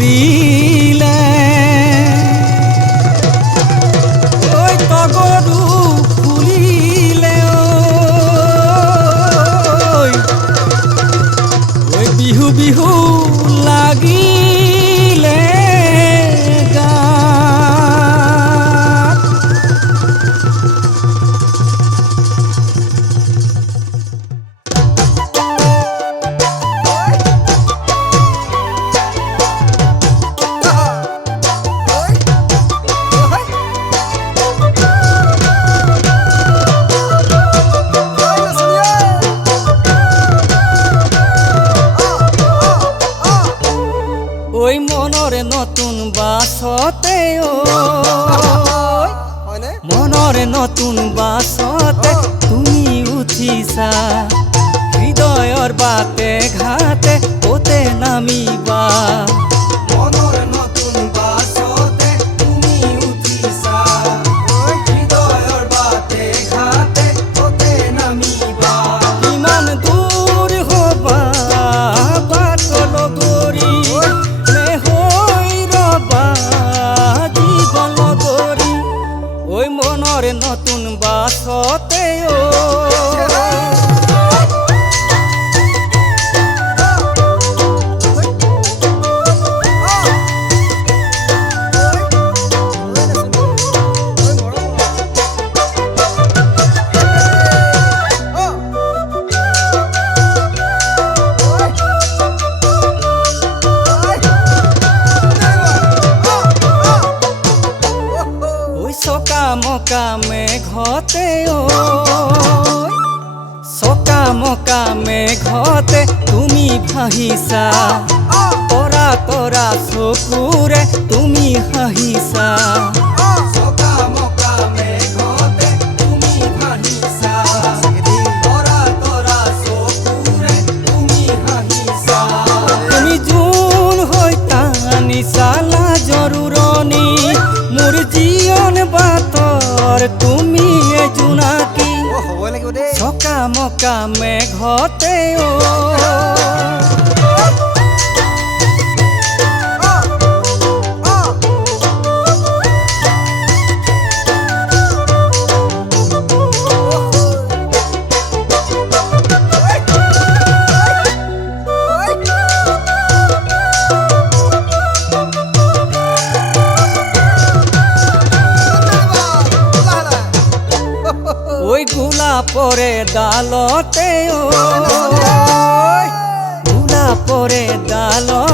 খুলিলে ওই তগরু খুলিলে ওই বিহু বিহু লাগিলে ওই মনরে নতুন বাসতে মনরে নতুন বাসতে তুমি উঠিছা হৃদয়র বাতে ঘাতে ওতে নামিবা মনরে নতুন বাসতে তুমি উঠিছা হৃদয়র বাতে ঘাতে ওতে নামিবা ইমান দূর হবা বাটল গরি ওই মনরে নতুন বাসতে মকামে ঘতে সকামকামে ঘতে তুমি ভাহিছা তরা তরা চকুরে তুমি হাহিছা সকামকামে ঘতে তুমি ভাহিছা তরা তরা চকুরে তুমি হাহিছা তুমি জুন হইতা নিশালা জরুরনি মোর জীবন বাতর তুমি জোনাকি সকামকামে ঘতে ওই গোলাপরে ডালতে গোলাপরে ডালতে